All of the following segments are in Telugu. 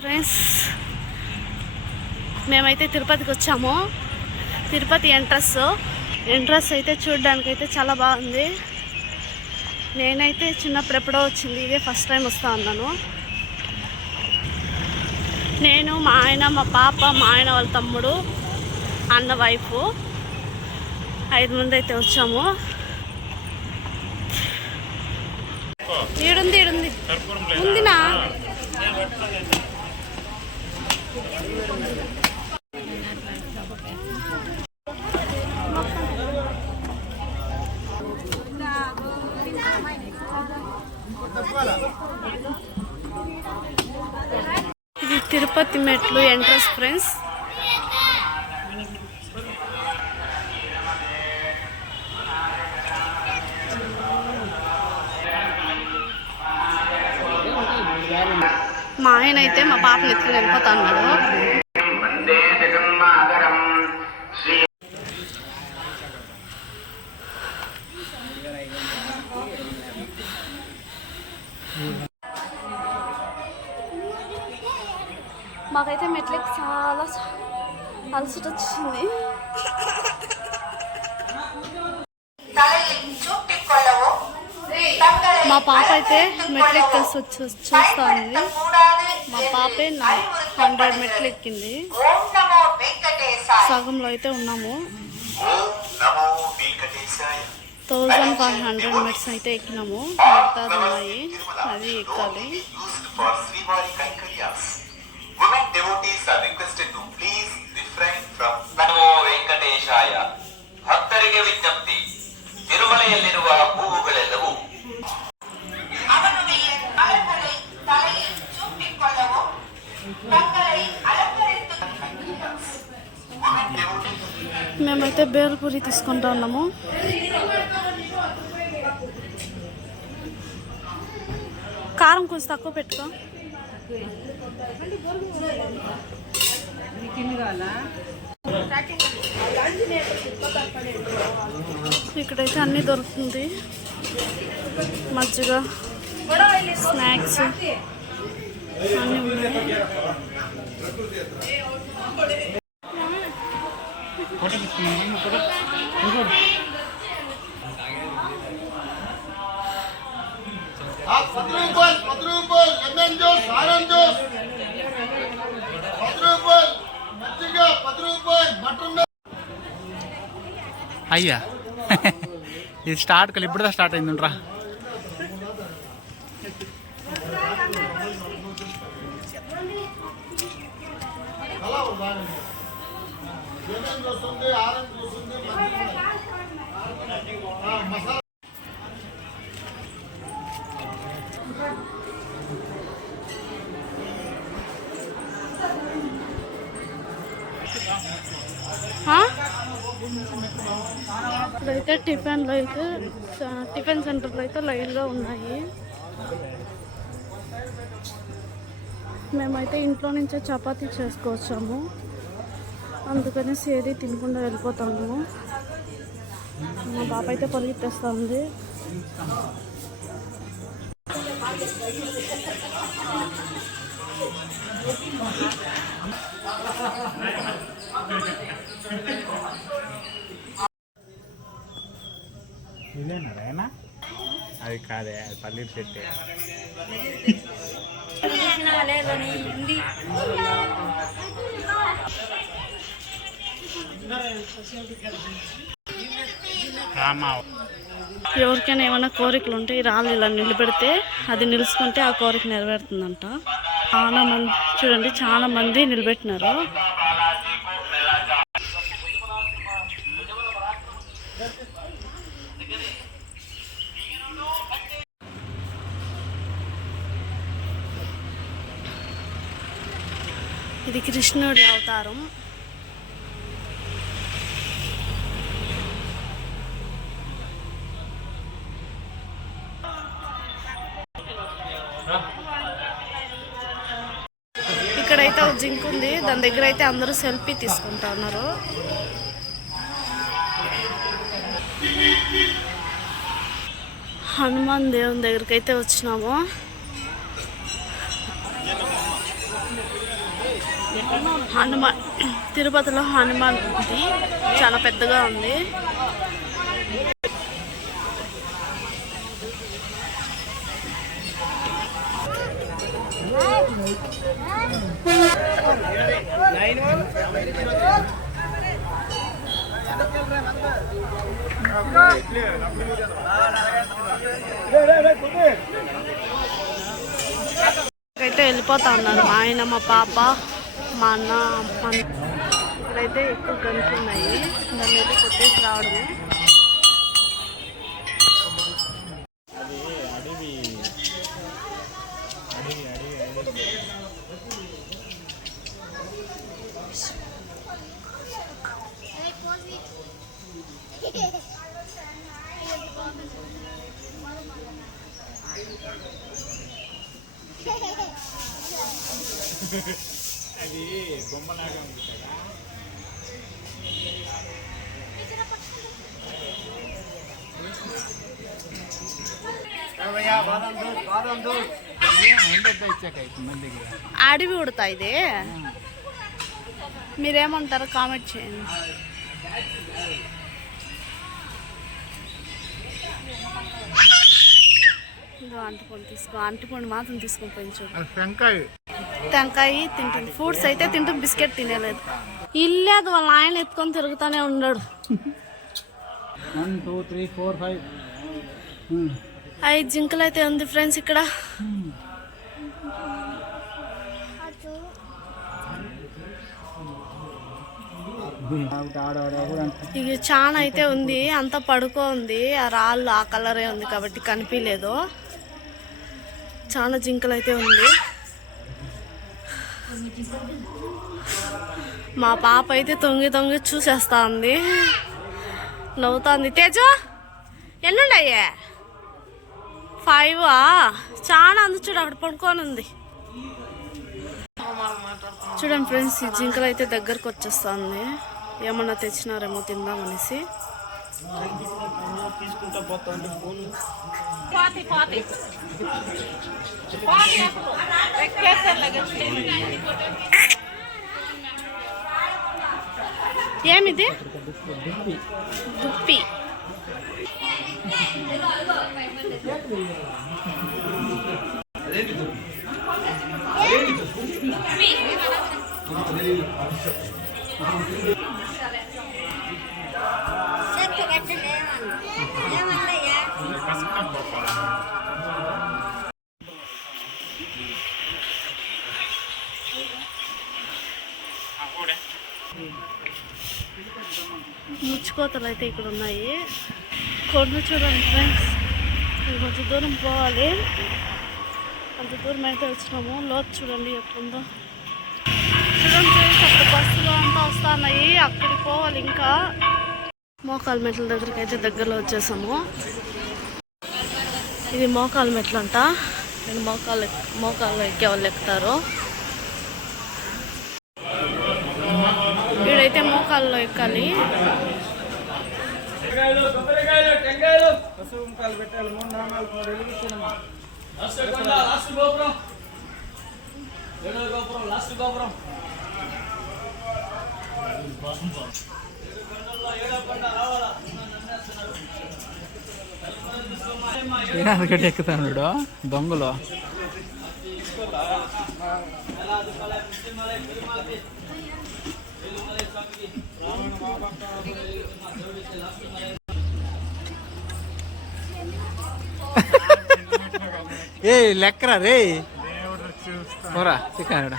ఫ్రెండ్స్, మేమైతే తిరుపతికి వచ్చాము. తిరుపతి ఎంట్రన్స్ అయితే చూడడానికి అయితే చాలా బాగుంది. నేనైతే చిన్నప్పుడు ఎప్పుడో వచ్చింది, ఇదే ఫస్ట్ టైం వస్తా ఉన్నాను. నేను, మా ఆయన, మా పాప, మా ఆయన వాళ్ళ తమ్ముడు, అన్న వైఫ్ 5 మంది అయితే వచ్చాము. ఈడుంది ఉందినా. ఇది తిరుపతి మెట్లు ఎంట్రన్స్ ఫ్రెండ్స్. మా ఆయన అయితే మా పాపని ఎత్తుకుని వెళ్ళిపోతా అన్నాడు. మాకైతే మెట్లకి చాలా అలసట వచ్చింది. మా పాప అయితే మెట్లెక్కి కలిసి చూస్తా ఉంది. మా పాపే 100 మెట్లు ఎక్కింది. సగంలో అయితే ఉన్నాము. 1500 మెట్స్ అయితే ఎక్కినాము. మిగతాది ఉన్నాయి, అది ఎక్కాలి. ಭಕ್ತರಿಗೆ ವಿಜ್ಞಪ್ತಿ, ತಿರುಮಲೆಯಲ್ಲಿರುವ ಹೂವುಗಳೆಲ್ಲವೂ మేమైతే బేల్పూరి తీసుకుంటా ఉన్నాము. కారం కొంచెం తక్కువ పెట్టుకో. ఇక్కడైతే అన్నీ దొరుకుతుంది. మజ్జిగ, స్నాక్స్ అన్నీ ఉన్నాయి. అయ్యా ఇది స్టార్ట్ కలి ఇప్పుడుదా స్టార్ట్ అయిందిరా. ఇప్పుడైతే టిఫిన్ సెంటర్లు అయితే లైన్గా ఉన్నాయి. మేమైతే ఇంట్లో నుంచే చపాతీ చేసుకొచ్చాము, అందుకని ఏది తినకుండా వెళ్ళిపోతాము. మా పాప అయితే పరిగెత్తేస్తూ ఉంది. ఇదేనా? అది కాదే, అది పల్లీలు చెట్టే. ఎవరికైనా ఏమైనా కోరికలు ఉంటే ఈ రాళ్ళు ఇలా నిలబెడితే అది నిలుచుకుంటే ఆ కోరిక నెరవేరుతుందంట. చాలా మంది చూడండి, చాలా మంది నిలబెట్టినారు. ఇది కృష్ణుడి అవతారం. ఇక్కడైతే ఒక జింక్ ఉంది, దాని దగ్గర అయితే అందరూ సెల్ఫీ తీసుకుంటా ఉన్నారు. హనుమాన్ దేవుని దగ్గరికి అయితే వచ్చినాము. హనుమాన్, తిరుపతిలో హనుమాన్ ఇది చాలా పెద్దగా ఉంది. అయితే వెళ్ళిపోతా ఉన్నారు మా ఆయన, మా పాప, మా అన్న. ఇక్కడైతే ఎక్కువ గన్స్ ఉన్నాయి, దాన్ని అయితే కొట్టేసి రావడమే. అది బొమ్మలాగా ఉంది కదా. అడవి ఉడతా ఇది, మీరేమంటారో కామెంట్ చేయండి. అంటిపండు తీసుకో, అంటిపండు మాత్రం తీసుకొని పోయి చూడు. టెంకాయ తింటుంది, ఫ్రూట్స్ అయితే తింటుంది, బిస్కెట్ తినలేదు. ఇల్లేదు వాళ్ళ ఆయన ఎత్తుకొని తిరుగుతానే ఉన్నాడు. 1 2 3 4 5 5 జింకలు అయితే ఉంది ఫ్రెండ్స్ ఇక్కడ. ఇక చాలా అయితే ఉంది, అంతా పడుకో ఉంది. ఆ రాళ్ళు ఆ కలరే ఉంది కాబట్టి కనిపించలేదు. చాలా జింకలు అయితే ఉంది. మా పాప అయితే తొంగి తొంగి చూసేస్తా ఉంది, నవ్వుతుంది. తేజు ఎన్నుండయ్యే 5 చాలా అందు చూడు, అక్కడ పడుకొని ఉంది. చూడండి ఫ్రెండ్స్, ఈ జింకలు అయితే దగ్గరకు వచ్చేస్తుంది. ఏమన్నా తెచ్చినారేమో తిందామనేసి. ఏమిది? దుప్పి. ముచ్చుకోతలు అయితే ఇక్కడ ఉన్నాయి. కొండ చూడండి ఫ్రెండ్స్, కొంచెం దూరం పోవాలి. అంత దూరం అయితే వచ్చినాము. లోతు చూడండి ఎట్లుందో. చూడండి ఫ్రెండ్స్, అక్కడ బస్సులు అంతా వస్తున్నాయి, అక్కడికి పోవాలి. ఇంకా మోకాలు మెట్ల దగ్గరికి అయితే దగ్గరలో వచ్చేసాము. ఇది మోకాలు మెట్లు అంట. నేను మోకాలు ఎక్కే వాళ్ళు ఎక్కుతారు. వీడైతే మోకాల్లో ఎక్కాలి. అందుకటి ఎక్కుతాను దొంగలు. ఏ లెక్కరా రే పోరా చికెన్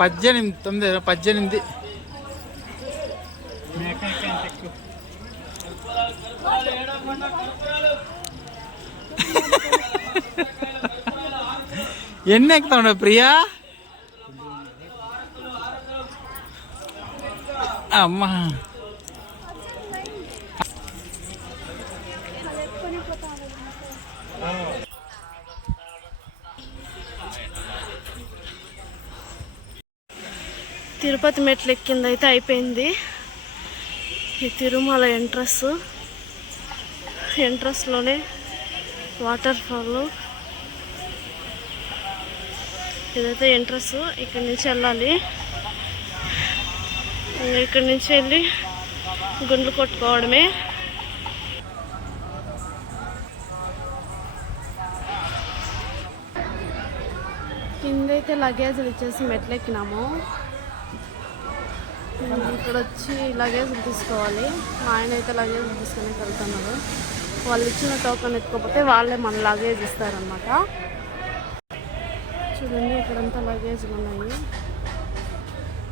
18 18 ఎన్ని ఎక్కుతా ప్రియా? అమ్మా తిరుపతి మెట్లు ఎక్కింది అయితే అయిపోయింది. ఈ తిరుమల ఎంట్రస్లోనే వాటర్ ఫాల్. ఇదైతే ఎంట్రన్స్. ఇక్కడి నుంచి వెళ్ళాలి. ఇక్కడి నుంచి వెళ్ళి గుండ్లు కొట్టుకోవడమే. కిందైతే లగేజ్లు ఇచ్చేసి మెట్లెక్కినాము. ఇక్కడ వచ్చి లగేజ్లు తీసుకోవాలి. మా ఆయన అయితే లగేజ్లు తీసుకొని వెళ్తున్నారు. వాళ్ళు ఇచ్చిన టోకెన్ ఎత్తుకోకపోతే వాళ్ళే మన లగేజ్ ఇస్తారనమాట. చూడండి ఇక్కడంతా లగేజ్లు ఉన్నాయి.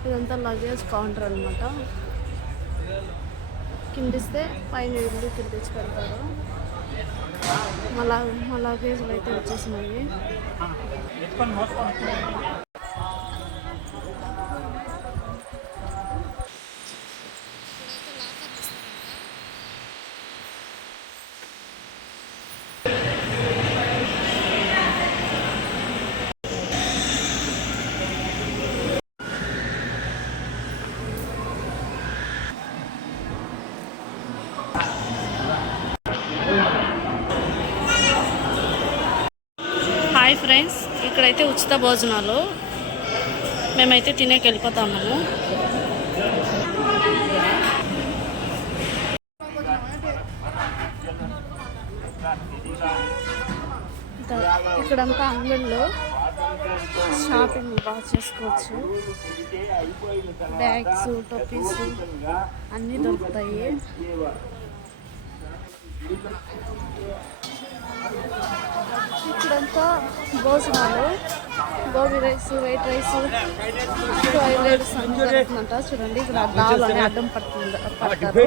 ఇదంతా లగేజ్ కౌంటర్ అనమాట. కిందిస్తే పైన ఇల్లు ఇక్కడ తెచ్చి పెడతారు. మా లగేజ్లు అయితే వచ్చేసినాయి. హాయ్ ఫ్రెండ్స్, ఇక్కడైతే ఉచిత భోజనాలు. మేమైతే తినేకి వెళ్ళిపోతాము. ఇక్కడంతా అంగళ్ళు షాపింగ్ బాగా చేసుకోవచ్చు. బ్యాగ్స్, టోపీస్ అన్నీ దొరుకుతాయి. ఇక్కడంతా భోజనాలు, gobi rice, white rice, highlights అన్నీ దొరుకుతుందంట. చూడండి ఇక్కడ దాల్ అని అడ్డం పడతారు.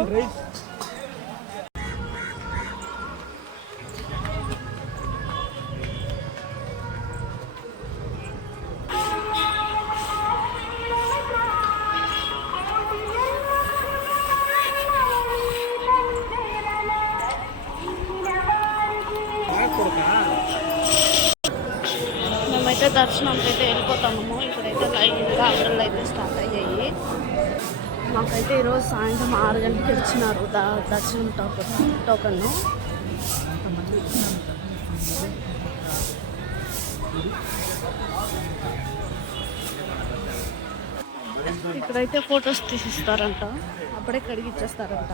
మేమైతే దర్శనంకి అయితే వెళ్ళిపోతాము. ఇక్కడైతే లైన్గా అంగళ్ళు అయితే స్టార్ట్ అయ్యాయి. మాకైతే ఈరోజు సాయంత్రం 6 గంటలకి ఇచ్చినారు దర్శనం టోకన్ను. ఇక్కడైతే ఫొటోస్ తీసిస్తారంట, అప్పుడే కడిగిచ్చేస్తారంట.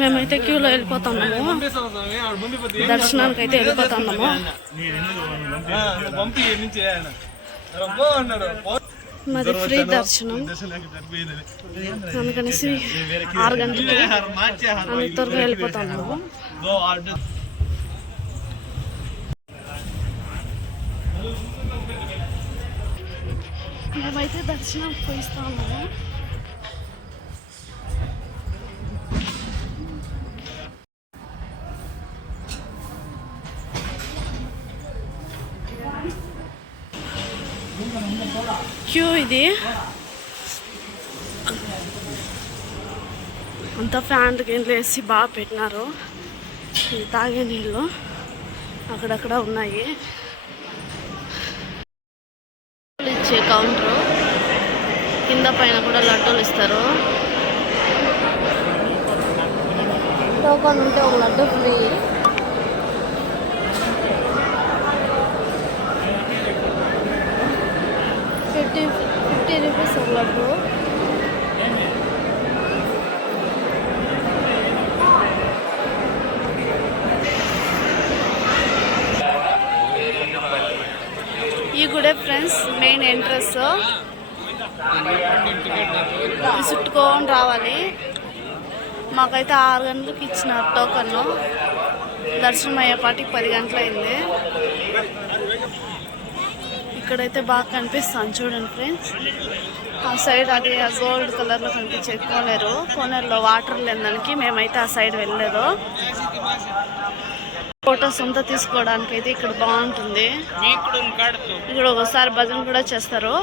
మేమైతే క్యూలో వెళ్ళిపోతున్నాము. దర్శనానికి అయితే వెళ్ళిపోతున్నాము. మాది ఫ్రీ దర్శనం, అందుకనేసి 6 గంటలకి అంత త్వరగా వెళ్ళిపోతున్నాము. మేమైతే దర్శనం పోయిస్తాము. క్యూ ఇది అంతా ఫ్యాన్లు గిన్నెలు వేసి బాగా పెట్టినారు. ఇది తాగే నీళ్ళు అక్కడక్కడ ఉన్నాయి. ఇచ్చే కౌంటరు కింద పైన కూడా లడ్డూలు ఇస్తారు. టోకన్ ఉంటే ఒక లడ్డు ఫ్రీ. $50 ఒక లడ్డు. ఈ గుడే ఫ్రెండ్స్ మెయిన్ ఎంట్రన్స్. చుట్టుకొని రావాలి. మాకైతే 6 గంటలకు ఇచ్చినారు టోకన్ను. దర్శనం అయ్యేపాటికి 10 గంటలైంది. ఇక్కడైతే బాగా కనిపిస్తాను చూడండి ఫ్రెండ్స్. ఆ సైడ్ అది ఆ గోల్డ్ కలర్లో కనిపించే కోనేరులో వాటర్ లేదానికి మేమైతే ఆ సైడ్ వెళ్ళలేదు. ఫొటోస్ అంతా తీసుకోవడానికి అయితే ఇక్కడ బాగుంటుంది. ఇక్కడ ఒకసారి భజన కూడా చేస్తారు.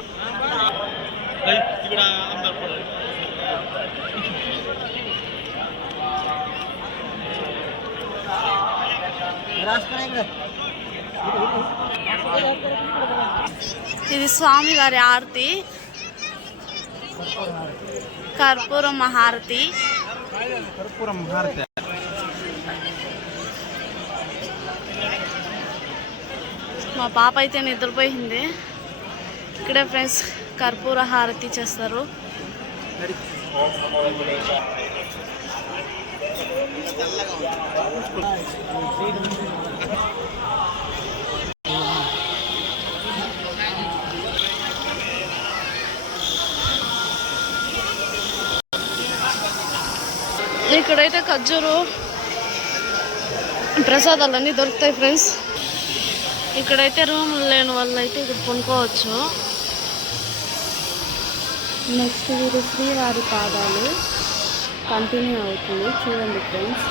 ఇది స్వామివారి హారతి, కర్పూరం హారతి. మా పాప అయితే నిద్రపోయింది. ఇక్కడే ఫ్రెండ్స్ కర్పూర హారతి చేస్తారు. ఇక్కడైతే ఖర్జూరు ప్రసాదాలన్నీ దొరుకుతాయి ఫ్రెండ్స్. ఇక్కడైతే రూములు లేని వాళ్ళు అయితే ఇక్కడ కొనుక్కోవచ్చు. నెక్స్ట్ వీరు శ్రీవారి పాదాలు కంటిన్యూ అవుతుంది చూడండి ఫ్రెండ్స్.